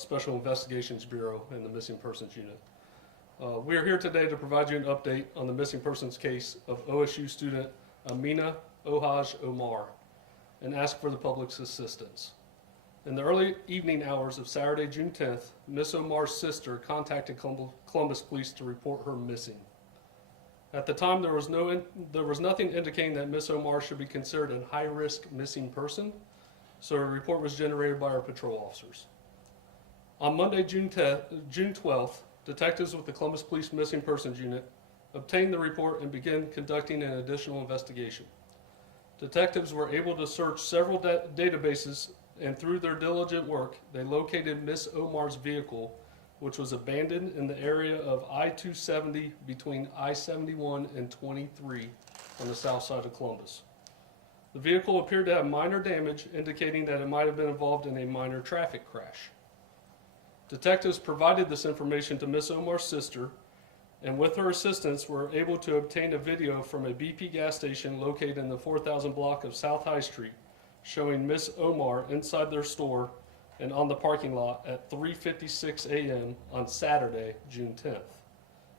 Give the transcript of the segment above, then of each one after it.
Special Investigations Bureau and the Missing Persons Unit. We are here today to provide you an update on the missing persons case of OSU student Amina Ohaj Omar and ask for the public's assistance. In the early evening hours of Saturday, June 10th, Miss Omar's sister contacted Columbus Police to report her missing. At the time, there was nothing indicating that Miss Omar should be considered a high-risk missing person, so a report was generated by our patrol officers. On Monday, June 12th, detectives with the Columbus Police Missing Persons Unit obtained the report and began conducting an additional investigation. Detectives were able to search several databases, and through their diligent work, they located Miss Omar's vehicle, which was abandoned in the area of I-270 between I-71 and 23 on the south side of Columbus. The vehicle appeared to have minor damage, indicating that it might have been involved in a minor traffic crash. Detectives provided this information to Miss Omar's sister, and with her assistance were able to obtain a video from a BP gas station located in the 4000 block of South High Street, showing Miss Omar inside their store and on the parking lot at 3:56 a.m. on Saturday, June 10th.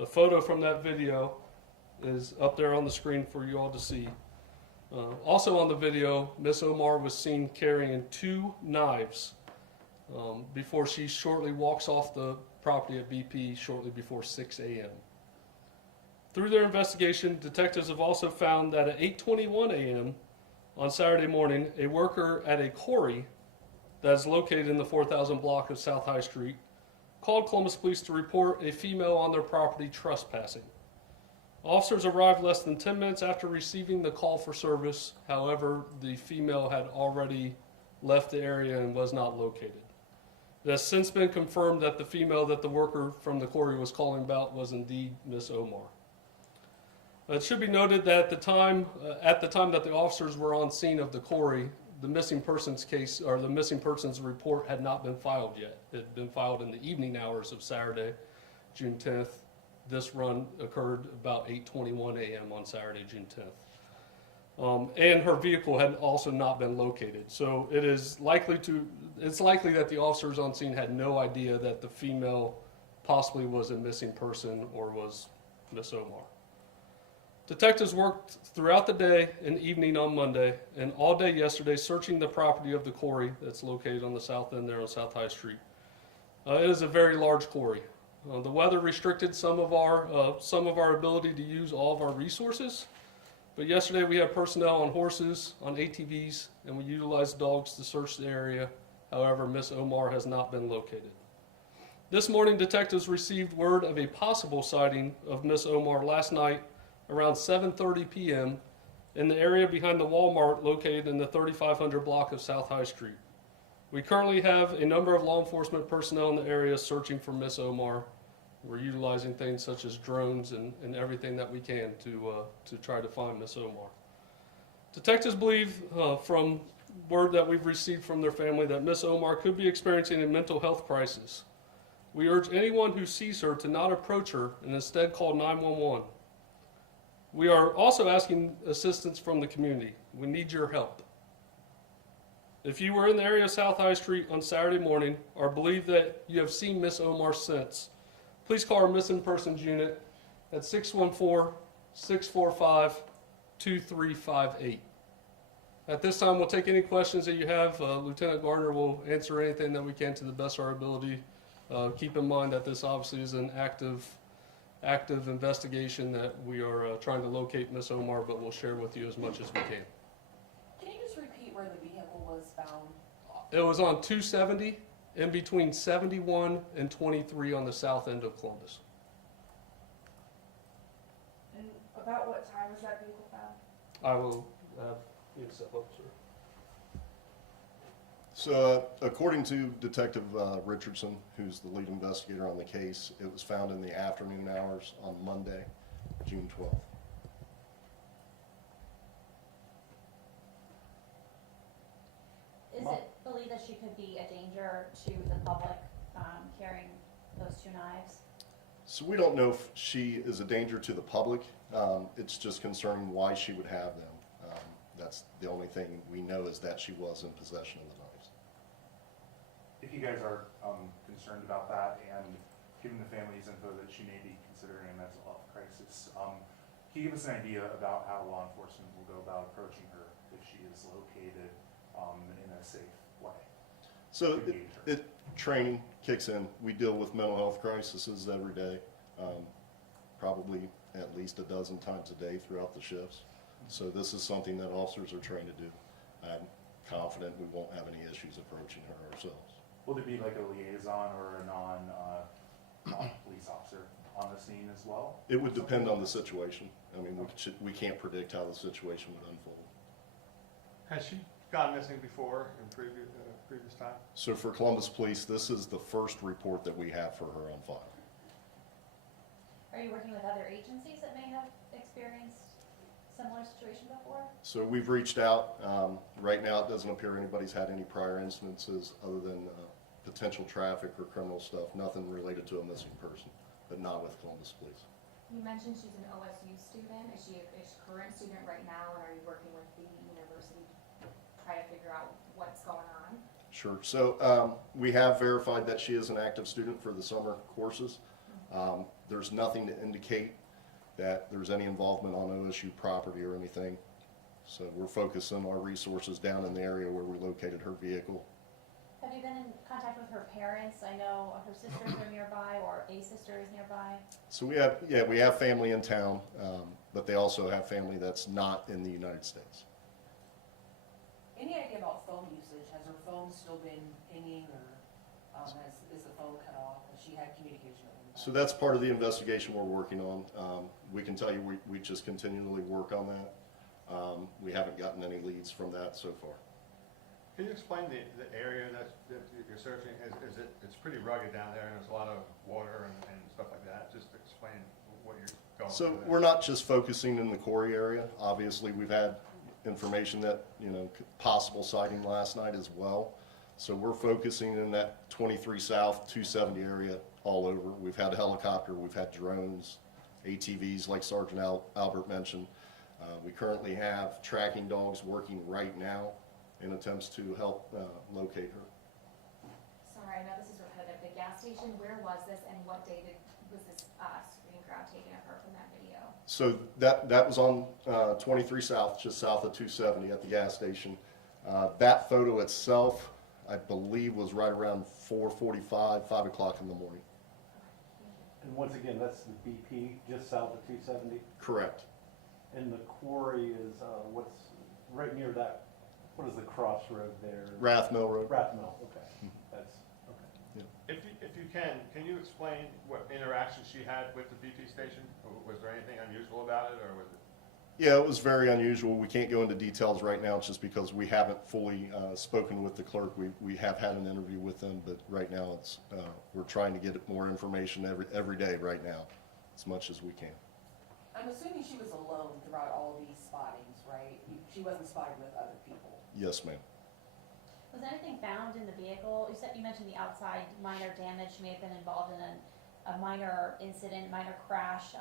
A photo from that video is up there on the screen for you all to see. Also on the video, Miss Omar was seen carrying 2 knives before she shortly walks off the property at BP shortly before 6 a.m. Through their investigation, detectives have also found that at 8:21 a.m. on Saturday morning, a worker at a quarry that is located in the 4000 block of South High Street called Columbus Police to report a female on their property trespassing. Officers arrived less than 10 minutes after receiving the call for service. However, the female had already left the area and was not located. It has since been confirmed that the female that the worker from the quarry was calling about was indeed Miss Omar. It should be noted that at the time that the officers were on scene of the quarry, the missing persons case, or the missing persons report, had not been filed yet. It had been filed in the evening hours of Saturday, June 10th. This run occurred about 8:21 a.m. on Saturday, June 10th. And her vehicle had also not been located. So it's likely that the officers on scene had no idea that the female possibly was a missing person or was Miss Omar. Detectives worked throughout the day and evening on Monday and all day yesterday searching the property of the quarry that's located on the south end there on South High Street. It is a very large quarry. The weather restricted some of our ability to use all of our resources, but yesterday we had personnel on horses, on ATVs, and we utilized dogs to search the area. However, Miss Omar has not been located. This morning, detectives received word of a possible sighting of Miss Omar last night around 7:30 p.m. in the area behind the Walmart located in the 3500 block of South High Street. We currently have a number of law enforcement personnel in the area searching for Miss Omar. We're utilizing things such as drones and everything that we can to try to find Miss Omar. Detectives believe from word that we've received from their family that Miss Omar could be experiencing a mental health crisis. We urge anyone who sees her to not approach her and instead call 911. We are also asking assistance from the community. We need your help. If you were in the area of South High Street on Saturday morning or believe that you have seen Miss Omar since, please call our Missing Persons Unit at 614-645-2358. At this time, we'll take any questions that you have. Lieutenant Gardner will answer anything that we can to the best of our ability. Keep in mind that this obviously is an active investigation that we are trying to locate Miss Omar, but we'll share with you as much as we can. Can you just repeat where the vehicle was found? It was on 270 in between 71 and 23 on the south end of Columbus. And about what time was that vehicle found? I will have you step up, sir. So, according to Detective Richardson, who's the lead investigator on the case, it was found in the afternoon hours on Monday, June 12th. Is it believed that she could be a danger to the public carrying those 2 knives? So we don't know if she is a danger to the public. It's just concerning why she would have them. That's the only thing we know, is that she was in possession of the knives. if you guys are concerned about that and given the family's info that she may be considering a mental health crisis, can you give us an idea about how law enforcement will go about approaching her if she is located in a safe way? So to engage her? training kicks in. We deal with mental health crises every day, probably at least a dozen times a day throughout the shifts. So this is something that officers are trained to do. I'm confident we won't have any issues approaching her ourselves. Will there be like a liaison or a non-police officer on the scene as well? It would depend on the situation. I mean, we can't predict how the situation would unfold. Has she gone missing before in previous time? So for Columbus Police, this is the first report that we have for her on file. Are you working with other agencies that may have experienced similar situation before? So we've reached out. Right now, it doesn't appear anybody's had any prior incidences other than potential traffic or criminal stuff, nothing related to a missing person, but not with Columbus Police. You mentioned she's an OSU student. Is she a current student right now, and are you working with the university to try to figure out what's going on? Sure. So we have verified that she is an active student for the summer courses. There's nothing to indicate that there's any involvement on OSU property or anything. So we're focusing our resources down in the area where we located her vehicle. Have you been in contact with her parents? I know her sisters are nearby, or a sister is nearby. So we have family in town, but they also have family that's not in the United States. Any idea about phone usage? Has her phone still been pinging, or is the phone cut off? Has she had communication with anybody? So that's part of the investigation we're working on. We can tell you we just continually work on that. We haven't gotten any leads from that so far. Can you explain the area that you're searching? It's pretty rugged down there, and there's a lot of water and stuff like that. Just explain what you're going So through there. we're not just focusing in the Corey area. Obviously, we've had information that, possible sighting last night as well. So we're focusing in that 23 South, 270 area all over. We've had a helicopter, we've had drones, ATVs like Sergeant Albert mentioned. We currently have tracking dogs working right now in attempts to help locate her. Sorry, I know this is repetitive. The gas station, where was this, and what day was this screen grab taken of her from that video? So that was on 23 South, just south of 270 at the gas station. That photo itself, I believe, was right around 4:45, 5 o'clock in the morning. And once again, that's the BP, just south of 270. Correct. And the quarry is, what's right near that, what is the crossroad there? Rathmill Road. Rathmill, okay. That's, okay. If you can you explain what interaction she had with the BP station? Was there anything unusual about it, or was it? Yeah, it was very unusual. We can't go into details right now just because we haven't fully spoken with the clerk. We have had an interview with them, but right now it's we're trying to get more information every day right now, as much as we can. I'm assuming she was alone throughout all these spottings, right? She wasn't spotted with other people. Yes, ma'am. Was anything found in the vehicle? You mentioned the outside minor damage. She may have been involved in a minor incident, minor crash.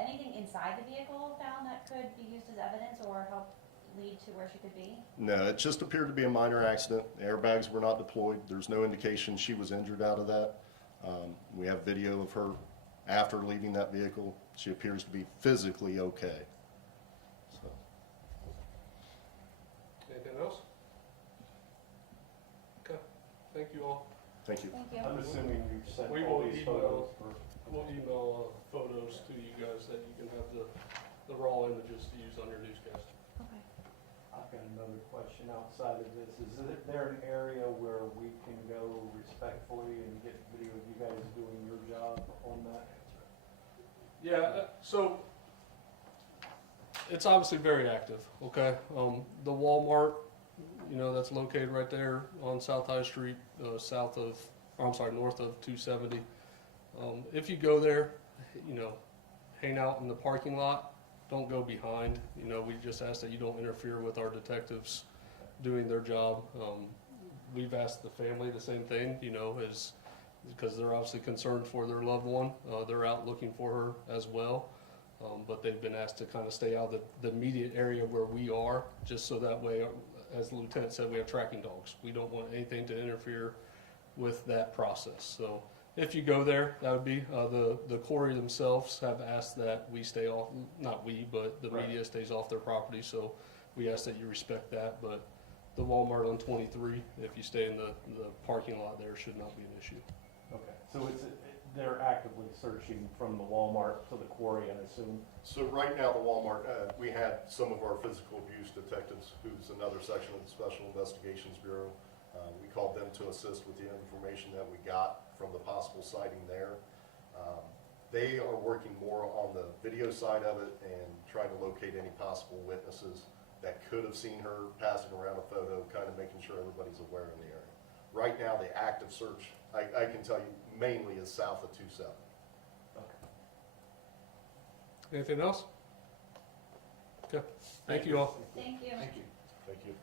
Anything inside the vehicle found that could be used as evidence or help lead to where she could be? No, it just appeared to be a minor accident. Airbags were not deployed. There's no indication she was injured out of that. We have video of her after leaving that vehicle. She appears to be physically okay. So. Anything else? Okay, thank you all. Thank you. Thank you. I'm assuming you've sent We all will these email- photos for. We'll email photos to you guys that you can have the raw images to use on your newscast. Okay. I've got another question outside of this. Is there an area where we can go respectfully and get video of you guys doing your job on that? Yeah, so it's obviously very active, okay? The Walmart, that's located right there on South High Street, north of 270. If you go there, hang out in the parking lot, don't go behind. We just ask that you don't interfere with our detectives doing their job. We've asked the family the same thing, because they're obviously concerned for their loved one. They're out looking for her as well. But they've been asked to kind of stay out of the immediate area where we are, just so that way as the lieutenant said, we have tracking dogs. We don't want anything to interfere with that process. So if you go there, that would be, the quarry themselves have asked that we stay off, not we, but the Right. media stays off their property, so we ask that you respect that, but the Walmart on 23, if you stay in the parking lot there, should not be an issue. Okay, so they're actively searching from the Walmart to the quarry, I assume? So right now, the Walmart, we had some of our physical abuse detectives, who's another section of the Special Investigations Bureau. We called them to assist with the information that we got from the possible sighting there. They are working more on the video side of it and trying to locate any possible witnesses that could have seen her passing around a photo, kind of making sure everybody's aware in the area. Right now, the active search, I can tell you, mainly is south of 270. Okay. Anything else? Okay, thank you all. Thank you. Thank you. Thank you.